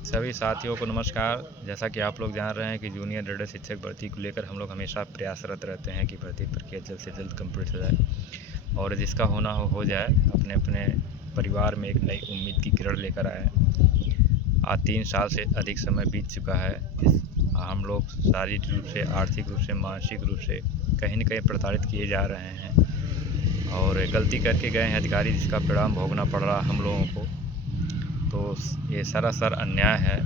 सभी साथियों को नमस्कार। जैसा कि आप लोग जान रहे हैं कि जूनियर रेडर शिक्षक भर्ती को लेकर हम लोग हमेशा प्रयासरत रहते हैं कि भर्ती प्रक्रिया जल्द से जल्द कंप्लीट हो जाए और जिसका होना हो जाए। अपने अपने परिवार में एक नई उम्मीद की किरण लेकर आए। आज 3 साल से अधिक समय बीत चुका है। हम लोग शारीरिक रूप से, आर्थिक रूप से, मानसिक रूप से कहीं न कहीं प्रताड़ित किए जा रहे हैं और गलती करके गए हैं अधिकारी, जिसका परिणाम भोगना पड़ रहा हम लोगों को। तो ये सरासर अन्याय है।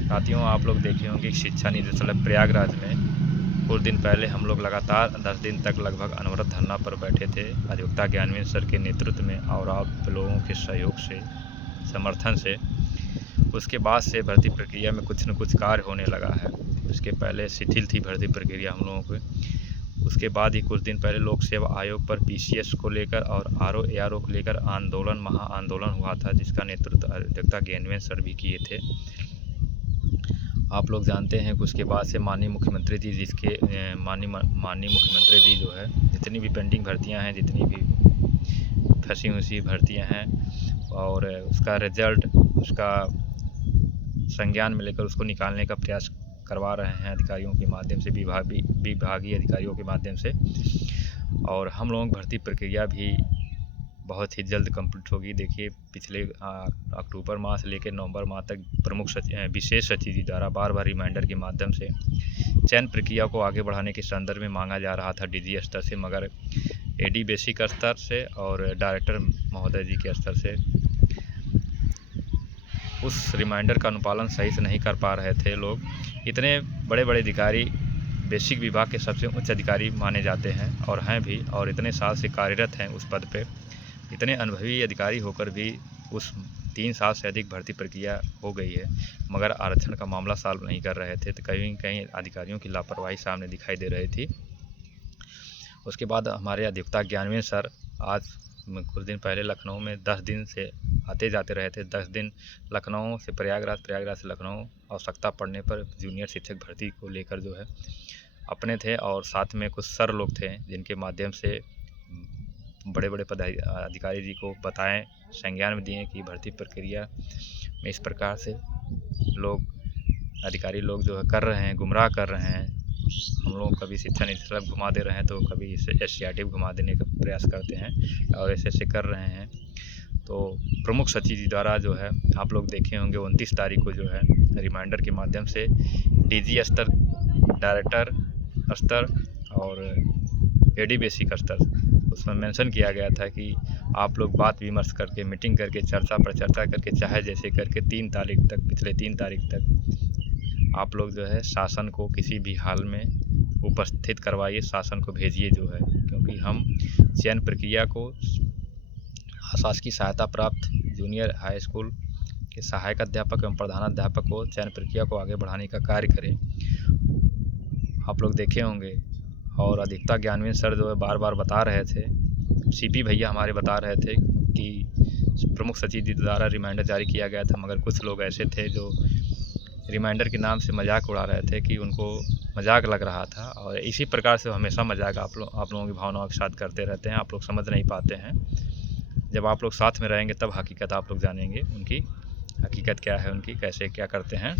साथियों, आप लोग देखे होंगे कि शिक्षा निदेशालय प्रयागराज में कुछ दिन पहले हम लोग लगातार 10 दिन तक लगभग अनवरत धरना पर बैठे थे अधिवक्ता ज्ञानवेंद्र सर के नेतृत्व में और आप लोगों के सहयोग से, समर्थन से। उसके बाद से भर्ती प्रक्रिया में कुछ न कुछ कार्य होने लगा है। उसके पहले शिथिल थी भर्ती प्रक्रिया हम लोगों की। उसके बाद ही कुछ दिन पहले लोक सेवा आयोग पर पीसीएस को लेकर और आरओ एआरओ को लेकर आंदोलन, महा आंदोलन हुआ था, जिसका नेतृत्व अधिवक्ता ज्ञानवेंद्र सर भी किए थे। आप लोग जानते हैं कि उसके बाद से माननीय मुख्यमंत्री जी, माननीय मुख्यमंत्री जी जो है, जितनी भी पेंडिंग भर्तियां हैं, जितनी भी फंसी हुई भर्तियां हैं और उसका रिजल्ट, उसका संज्ञान में लेकर उसको निकालने का प्रयास करवा रहे हैं अधिकारियों के माध्यम से, विभागीय अधिकारियों के माध्यम से। और हम लोगों की भर्ती प्रक्रिया भी बहुत ही जल्द कंप्लीट होगी। देखिए, पिछले अक्टूबर माह से लेकर नवंबर माह तक विशेष सचिव जी द्वारा बार बार रिमाइंडर के माध्यम से चयन प्रक्रिया को आगे बढ़ाने के संदर्भ में मांगा जा रहा था डीजी स्तर से, मगर एडी बेसिक स्तर से और डायरेक्टर महोदय जी के स्तर से उस रिमाइंडर का अनुपालन सही से नहीं कर पा रहे थे लोग। इतने बड़े बड़े अधिकारी, बेसिक विभाग के सबसे उच्च अधिकारी माने जाते हैं और हैं भी, और इतने साल से कार्यरत हैं उस पद पे। इतने अनुभवी अधिकारी होकर भी उस 3 साल से अधिक भर्ती प्रक्रिया हो गई है, मगर आरक्षण का मामला सॉल्व नहीं कर रहे थे। तो कहीं कहीं अधिकारियों की लापरवाही सामने दिखाई दे रही थी। उसके बाद हमारे अधिवक्ता ज्ञानवेंद्र सर आज कुछ दिन पहले लखनऊ में 10 दिन से आते जाते रहे थे। 10 दिन लखनऊ से प्रयागराज, प्रयागराज से लखनऊ आवश्यकता पड़ने पर जूनियर शिक्षक भर्ती को लेकर जो है अपने थे, और साथ में कुछ सर लोग थे जिनके माध्यम से बड़े बड़े अधिकारी जी को बताएं, संज्ञान में दिए कि भर्ती प्रक्रिया में इस प्रकार से लोग, अधिकारी लोग जो है कर रहे हैं, गुमराह कर रहे हैं। हम लोग कभी शिक्षा निदेशालय घुमा दे रहे हैं तो कभी एससीईआरटी घुमा देने का प्रयास करते हैं और ऐसे कर रहे हैं। तो प्रमुख सचिव जी द्वारा जो है, आप लोग देखे होंगे 29 तारीख को जो है रिमाइंडर के माध्यम से डीजी स्तर, डायरेक्टर स्तर और एडी बेसिक स्तर, उसमें मेंशन किया गया था कि आप लोग बात विमर्श करके, मीटिंग करके, चर्चा पर चर्चा करके, चाहे जैसे करके 3 तारीख तक, पिछले 3 तारीख तक आप लोग जो है शासन को किसी भी हाल में उपस्थित करवाइए, शासन को भेजिए जो है, क्योंकि हम चयन प्रक्रिया को शासकीय सहायता प्राप्त जूनियर हाई स्कूल के सहायक अध्यापक एवं प्रधानाध्यापक को चयन प्रक्रिया को आगे बढ़ाने का कार्य करें। आप लोग देखे होंगे, और अधिवक्ता ज्ञानवेंद्र सर जो है बार बार बता रहे थे, सीपी भैया हमारे बता रहे थे कि प्रमुख सचिव जी द्वारा रिमाइंडर जारी किया गया था, मगर कुछ लोग ऐसे थे जो रिमाइंडर के नाम से मजाक उड़ा रहे थे कि उनको मजाक लग रहा था। और इसी प्रकार से हमेशा मजाक आप लोगों की भावनाओं के साथ करते रहते हैं। आप लोग समझ नहीं पाते हैं। जब आप लोग साथ में रहेंगे तब हकीकत आप लोग जानेंगे, उनकी हकीकत क्या है, उनकी कैसे क्या करते हैं।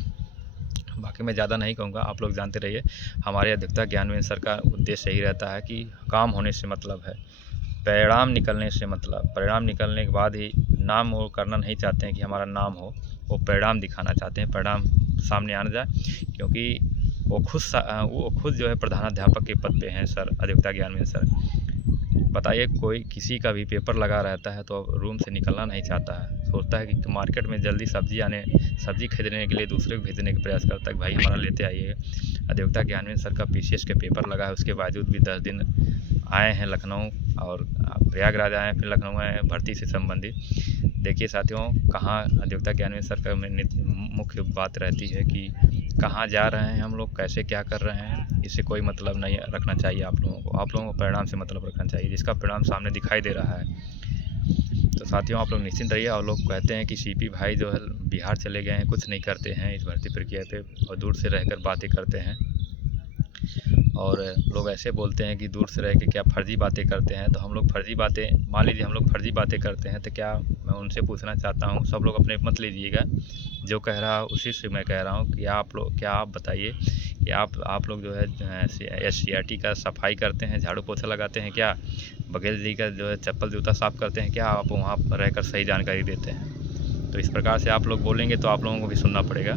बाकी मैं ज़्यादा नहीं कहूँगा, आप लोग जानते रहिए। हमारे अधिवक्ता ज्ञानवेंद्र सर का उद्देश्य यही रहता है कि काम होने से मतलब है, परिणाम निकलने से मतलब, परिणाम निकलने के बाद ही नाम वो करना नहीं चाहते हैं कि हमारा नाम हो, वो परिणाम दिखाना चाहते हैं, परिणाम सामने आना जाए। क्योंकि वो खुद जो है प्रधानाध्यापक के पद पे हैं सर, अधिवक्ता ज्ञानवेंद्र सर। बताइए, कोई किसी का भी पेपर लगा रहता है तो रूम से निकलना नहीं चाहता है, सोचता है कि मार्केट में जल्दी सब्जी खरीदने के लिए दूसरे को भेजने का प्रयास करता है कि भाई हमारा लेते आइए। अधिवक्ता ज्ञानवेंद्र सर का पीसीएस के पेपर लगा है, उसके बावजूद भी 10 दिन आए हैं लखनऊ, और प्रयागराज आए हैं, फिर लखनऊ आए हैं भर्ती से संबंधित। देखिए साथियों, कहाँ अधिवक्ता ज्ञानवेंद्र सर का मुख्य बात रहती है कि कहाँ जा रहे हैं हम लोग, कैसे क्या कर रहे हैं, इससे कोई मतलब नहीं रखना चाहिए आप लोगों को। आप लोगों को परिणाम से मतलब रखना चाहिए, जिसका परिणाम सामने दिखाई दे रहा है। तो साथियों, आप लोग निश्चिंत रहिए। और लोग कहते हैं कि सीपी भाई जो है बिहार चले गए हैं, कुछ नहीं करते हैं इस भर्ती प्रक्रिया पे, और दूर से रहकर बातें करते हैं। और लोग ऐसे बोलते हैं कि दूर से रह के क्या फर्जी बातें करते हैं। तो हम लोग फर्जी बातें, मान लीजिए हम लोग फर्जी बातें करते हैं, तो क्या, मैं उनसे पूछना चाहता हूँ, सब लोग अपने मत लीजिएगा, जो कह रहा है उसी से मैं कह रहा हूँ कि क्या आप बताइए कि आप लोग जो है SCRT का सफाई करते हैं, झाड़ू पोछा लगाते हैं क्या? बघेल जी का जो है चप्पल जूता साफ़ करते हैं क्या? आप वहाँ पर रहकर सही जानकारी देते हैं। तो इस प्रकार से आप लोग बोलेंगे तो आप लोगों को भी सुनना पड़ेगा।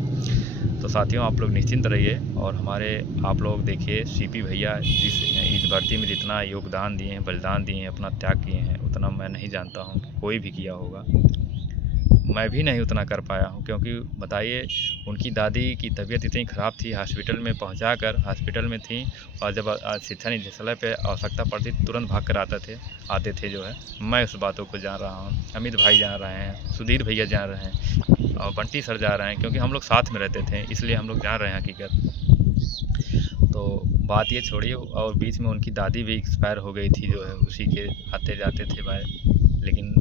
तो साथियों, आप लोग निश्चिंत रहिए और आप लोग देखिए CP भैया इस भर्ती में जितना योगदान दिए हैं, बलिदान दिए हैं, अपना त्याग किए हैं, उतना मैं नहीं जानता हूँ कि कोई भी किया होगा। मैं भी नहीं उतना कर पाया हूँ, क्योंकि बताइए उनकी दादी की तबीयत इतनी ख़राब थी, हॉस्पिटल में पहुँचाकर हॉस्पिटल में थी, और जब शिक्षा निदेशालय पे आवश्यकता पड़ती तुरंत भाग कर आते थे जो है। मैं उस बातों को जान रहा हूँ, अमित भाई जान रहे हैं, सुधीर भैया जान रहे हैं और बंटी सर जा रहे हैं, क्योंकि हम लोग साथ में रहते थे, इसलिए हम लोग जान रहे हैं हकीकत। तो बात ये छोड़िए, और बीच में उनकी दादी भी एक्सपायर हो गई थी जो है, उसी के आते जाते थे भाई। लेकिन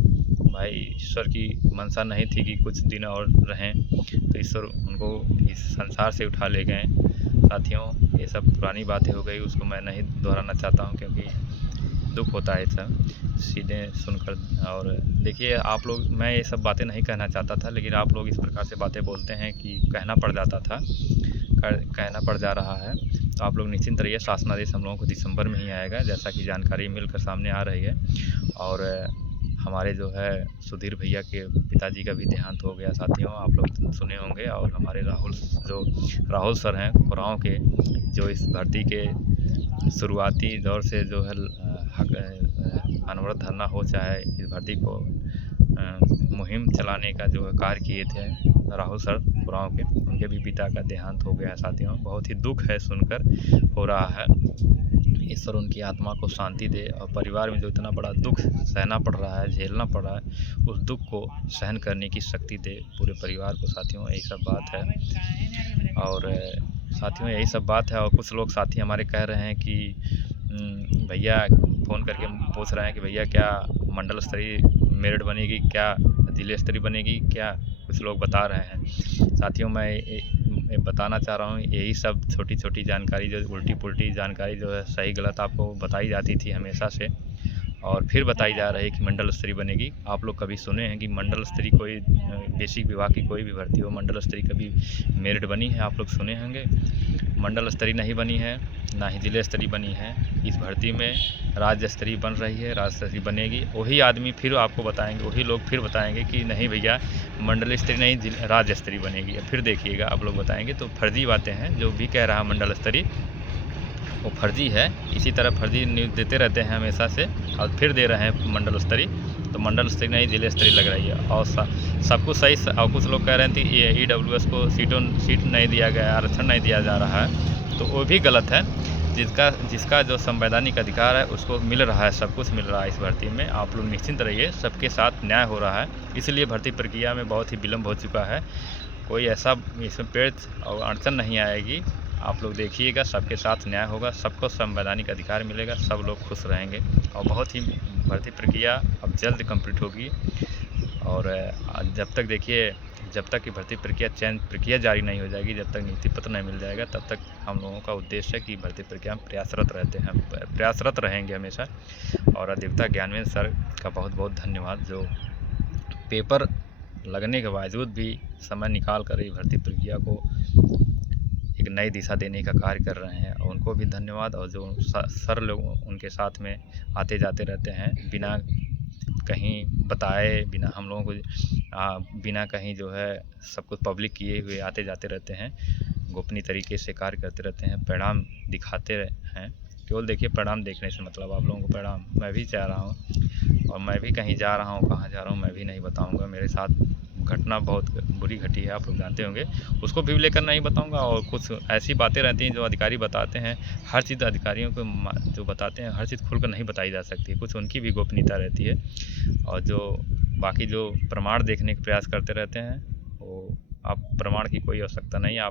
भाई ईश्वर की मंशा नहीं थी कि कुछ दिन और रहें, तो ईश्वर उनको इस संसार से उठा ले गए। साथियों, ये सब पुरानी बातें हो गई, उसको मैं नहीं दोहराना चाहता हूँ, क्योंकि दुख होता है सब सीधे सुनकर। और देखिए आप लोग, मैं ये सब बातें नहीं कहना चाहता था, लेकिन आप लोग इस प्रकार से बातें बोलते हैं कि कहना पड़ जाता था, कहना पड़ जा रहा है। तो आप लोग निश्चिंत रहिए, शासनादेश हम लोगों को दिसंबर में ही आएगा, जैसा कि जानकारी मिलकर सामने आ रही है। और हमारे जो है सुधीर भैया के पिताजी का भी देहांत हो गया साथियों, आप लोग सुने होंगे। और हमारे राहुल सर हैं कुराओं के, जो इस भर्ती के शुरुआती दौर से जो है अनवरत धरना हो चाहे इस भर्ती को मुहिम चलाने का जो कार्य किए थे राहुल सर कुराओं के, उनके भी पिता का देहांत हो गया है साथियों। बहुत ही दुख है सुनकर हो रहा है। ईश्वर उनकी आत्मा को शांति दे, और परिवार में जो इतना बड़ा दुख सहना पड़ रहा है, झेलना पड़ रहा है, उस दुख को सहन करने की शक्ति दे पूरे परिवार को साथियों, यही सब बात है। और साथियों यही सब बात है। और कुछ लोग साथी हमारे कह रहे हैं कि भैया फ़ोन करके पूछ रहे हैं कि भैया क्या मंडल स्तरीय मेरिट बनेगी, क्या जिले स्तरीय बनेगी क्या? कुछ लोग बता रहे हैं साथियों। मैं बताना चाह रहा हूँ, यही सब छोटी छोटी जानकारी, जो उल्टी पुल्टी जानकारी जो है सही गलत आपको बताई जाती थी हमेशा से, और फिर बताई जा रही है कि मंडल स्तरीय बनेगी। आप लोग कभी सुने हैं कि मंडल स्तरीय कोई बेसिक विभाग की कोई भी भर्ती हो, मंडल स्तरीय कभी मेरिट बनी है? आप लोग सुने होंगे। मंडल स्तरीय नहीं बनी है, ना ही जिले स्तरीय बनी है। इस भर्ती में राज्य स्तरीय बन रही है, राज्य स्तरीय बनेगी। वही आदमी फिर आपको बताएंगे, वही लोग फिर बताएंगे कि नहीं भैया मंडल स्तरीय नहीं, राज्य स्तरीय बनेगी। फिर देखिएगा आप लोग बताएंगे। तो फर्जी बातें हैं, जो भी कह रहा है मंडल स्तरीय वो फर्जी है। इसी तरह फर्जी न्यूज़ देते रहते हैं हमेशा से, और फिर दे रहे हैं मंडल स्तरीय। तो मंडल स्तरीय नहीं, जिले स्तरीय लग रही है। और सब कुछ सही। और कुछ लोग कह रहे थे EWS को सीट नहीं दिया गया, आरक्षण नहीं दिया जा रहा है, तो वो भी गलत है। जिसका जो संवैधानिक अधिकार है उसको मिल रहा है, सब कुछ मिल रहा है इस भर्ती में। आप लोग निश्चिंत रहिए, सबके साथ न्याय हो रहा है। इसलिए भर्ती प्रक्रिया में बहुत ही विलम्ब हो चुका है। कोई ऐसा इसमें पेड़ और अड़चन नहीं आएगी। आप लोग देखिएगा, सबके साथ न्याय होगा, सबको संवैधानिक अधिकार मिलेगा, सब लोग खुश रहेंगे। और बहुत ही भर्ती प्रक्रिया अब जल्द कंप्लीट होगी। और जब तक देखिए, जब तक कि भर्ती प्रक्रिया चयन प्रक्रिया जारी नहीं हो जाएगी, जब तक नियुक्ति पत्र नहीं मिल जाएगा, तब तक हम लोगों का उद्देश्य है कि भर्ती प्रक्रिया में प्रयासरत रहेंगे हमेशा। और अधिवक्ता ज्ञानवेंद्र सर का बहुत बहुत धन्यवाद, जो पेपर लगने के बावजूद भी समय निकाल कर ही भर्ती प्रक्रिया को एक नई दिशा देने का कार्य कर रहे हैं। और उनको भी धन्यवाद। और जो सर लोग उनके साथ में आते जाते रहते हैं, बिना कहीं बताए, बिना हम लोगों को बिना कहीं जो है सब कुछ पब्लिक किए हुए आते जाते रहते हैं, गोपनीय तरीके से कार्य करते रहते हैं, परिणाम दिखाते हैं। केवल देखिए, परिणाम देखने से मतलब आप लोगों को परिणाम, मैं भी चाह रहा हूँ, और मैं भी कहीं जा रहा हूँ, कहाँ जा रहा हूँ मैं भी नहीं बताऊँगा। मेरे साथ घटना बहुत बुरी घटी है, आप लोग जानते होंगे, उसको भी लेकर नहीं बताऊंगा। और कुछ ऐसी बातें रहती हैं जो अधिकारी बताते हैं, हर चीज़ अधिकारियों को जो बताते हैं हर चीज़ खुलकर नहीं बताई जा सकती, कुछ उनकी भी गोपनीयता रहती है। और जो बाकी जो प्रमाण देखने का प्रयास करते रहते हैं, वो आप प्रमाण की कोई आवश्यकता नहीं है।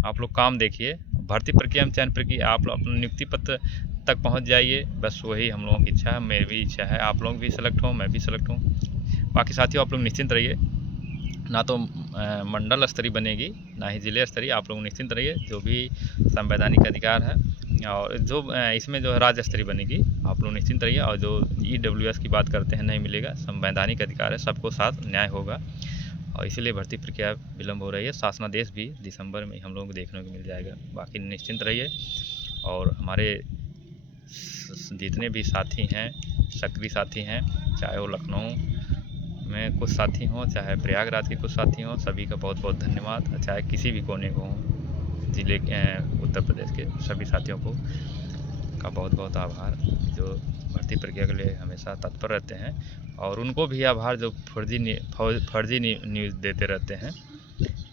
आप लोग काम देखिए, भर्ती प्रक्रिया में चयन प्रक्रिया, आप लोग अपना नियुक्ति पत्र तक पहुंच जाइए, बस वही हम लोगों की इच्छा है, मेरी भी इच्छा है। आप लोग भी सेलेक्ट हों, मैं भी सेलेक्ट हूँ। बाकी साथियों, आप लोग निश्चिंत रहिए, ना तो मंडल स्तरीय बनेगी, ना ही जिले स्तरीय। आप लोग निश्चिंत रहिए, जो भी संवैधानिक अधिकार है, और जो इसमें जो है राज्य स्तरीय बनेगी, आप लोग निश्चिंत रहिए। और जो EWS की बात करते हैं, नहीं मिलेगा, संवैधानिक अधिकार है, सबको साथ न्याय होगा। और इसीलिए भर्ती प्रक्रिया विलम्ब हो रही है। शासनादेश भी दिसंबर में हम लोगों को देखने को मिल जाएगा। बाकी निश्चिंत रहिए। और हमारे जितने भी साथी हैं, सक्रिय साथी हैं, चाहे वो लखनऊ में कुछ साथी हों, चाहे प्रयागराज के कुछ साथी हों, सभी का बहुत बहुत धन्यवाद। चाहे किसी भी कोने को हों, ज़िले के उत्तर प्रदेश के सभी साथियों को का बहुत बहुत आभार, जो भर्ती प्रक्रिया के लिए हमेशा तत्पर रहते हैं। और उनको भी आभार जो फर्जी न्यूज़ देते रहते हैं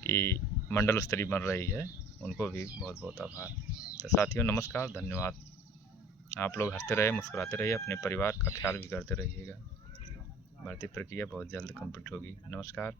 कि मंडल स्तरीय बन रही है, उनको भी बहुत बहुत आभार। तो साथियों नमस्कार, धन्यवाद। आप लोग हंसते रहिए, मुस्कुराते रहिए, अपने परिवार का ख्याल भी करते रहिएगा। भर्ती प्रक्रिया बहुत जल्द कंप्लीट होगी। नमस्कार।